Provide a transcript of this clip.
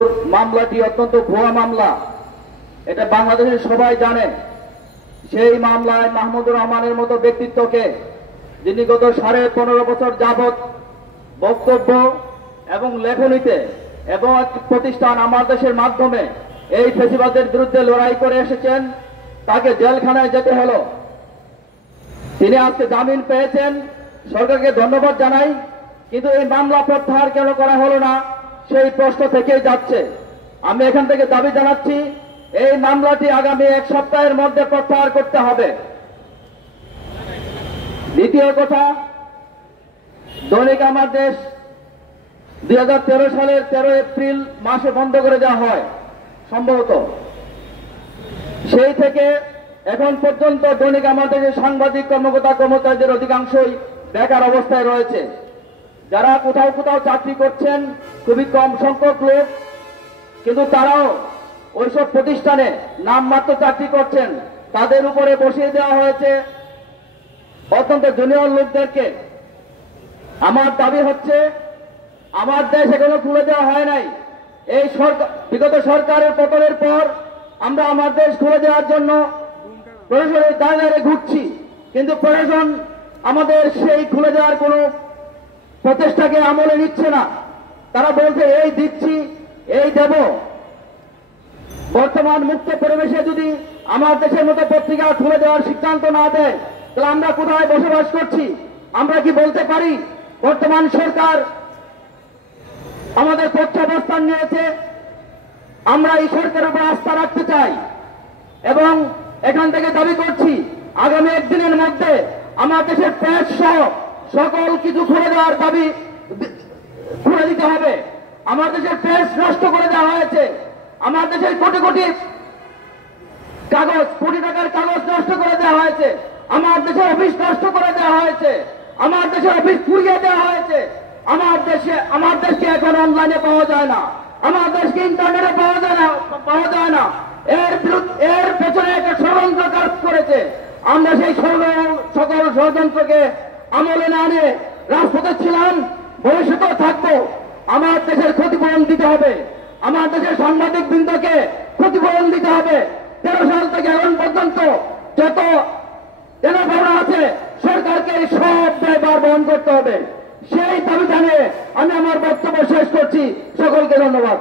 মামলাটি অত্যন্ত ভুয়া মামলা, এটা বাংলাদেশের সবাই জানে। সেই মামলায় মাহমুদুর রহমানের মতো ব্যক্তিত্বকে, যিনি গত 15.5 বছর যাবৎ বক্তব্য এবং লেখনীতে এবং প্রতিষ্ঠান আমার দেশের মাধ্যমে এই ফ্যাসিবাদের বিরুদ্ধে লড়াই করে এসেছেন, তাকে জেলখানায় যেতে হলো। তিনি আজকে জামিন পেয়েছেন, সরকারকে ধন্যবাদ জানাই। কিন্তু এই মামলা প্রত্যাহার কেন করা হলো না, সেই প্রশ্ন থেকেই যাচ্ছে। আমি এখান থেকে দাবি জানাচ্ছি, এই মামলাটি আগামী 1 সপ্তাহের মধ্যে প্রত্যাহার করতে হবে। দ্বিতীয় কথা, দৈনিক আমার দেশ 2013 সালের 13 এপ্রিল মাসে বন্ধ করে দেওয়া হয় সম্ভবত। সেই থেকে এখন পর্যন্ত দৈনিক আমার দেশের সাংবাদিক কর্মচারীদের অধিকাংশই বেকার অবস্থায় রয়েছে। যারা কোথাও কোথাও চাকরি করছেন খুবই কম সংখ্যক লোক, কিন্তু তারাও ওইসব প্রতিষ্ঠানে নামমাত্র চাকরি করছেন। তাদের উপরে বসিয়ে দেওয়া হয়েছে অত্যন্ত জুনিয়র লোকদেরকে। আমার দাবি হচ্ছে, আমার দেশ এখনো খুলে দেওয়া হয় নাই। এই সরকার, বিগত সরকারের পতনের পর আমরা আমার দেশ খুলে দেওয়ার জন্য প্রশাসনের দাঁড়িয়ে ঘুরছি, কিন্তু প্রশাসন আমাদের সেই খুলে দেওয়ার কোনো প্রচেষ্টাকে আমলে নিচ্ছে না। তারা বলছে এই দিচ্ছি, এই দেব। বর্তমান মুক্ত পরিবেশে যদি আমার দেশের মতো পত্রিকা খুলে দেওয়ার সিদ্ধান্ত না দেয়, তাহলে আমরা কোথায় বসবাস করছি? আমরা কি বলতে পারি বর্তমান সরকার আমাদের পক্ষে অবস্থান নিয়েছে? আমরা এই সরকারের উপর আস্থা রাখতে চাই এবং এখান থেকে দাবি করছি, আগামী 1 দিনের মধ্যে আমার দেশের প্রেস সহ সকল কিছু খুলে দেওয়ার দাবি খুলে দিতে হবে। আমার দেশের প্রেস নষ্ট করে দেওয়া হয়েছে। আমার দেশের কোটি কোটি কাগজ, কোটি টাকার কাগজ নষ্ট করে দেওয়া হয়েছে। আমার দেশের অফিস নষ্ট করে দেওয়া হয়েছে। আমার দেশের অফিস পুড়িয়ে দেওয়া হয়েছে। আমার দেশকে এখন অনলাইনে পাওয়া যায় না, আমার দেশকে ইন্টারনেটে পাওয়া যায় না। এর পেছনে একটা ষড়যন্ত্র কাজ করেছে। আমরা সেই সকল ষড়যন্ত্রকে আমলে না নিয়ে রাজপথে ছিলাম, ভবিষ্যতেও থাকবো। আমার দেশের ক্ষতিপূরণ দিতে হবে, আমার দেশের সাংবাদিক বৃন্দকে ক্ষতিপূরণ দিতে হবে। 13 সাল থেকে এখন পর্যন্ত যত দেনা আছে সরকারকে সব ব্যয়ভার বহন করতে হবে। সেই দাবি জানিয়ে আমি আমার বক্তব্য শেষ করছি। সকলকে ধন্যবাদ।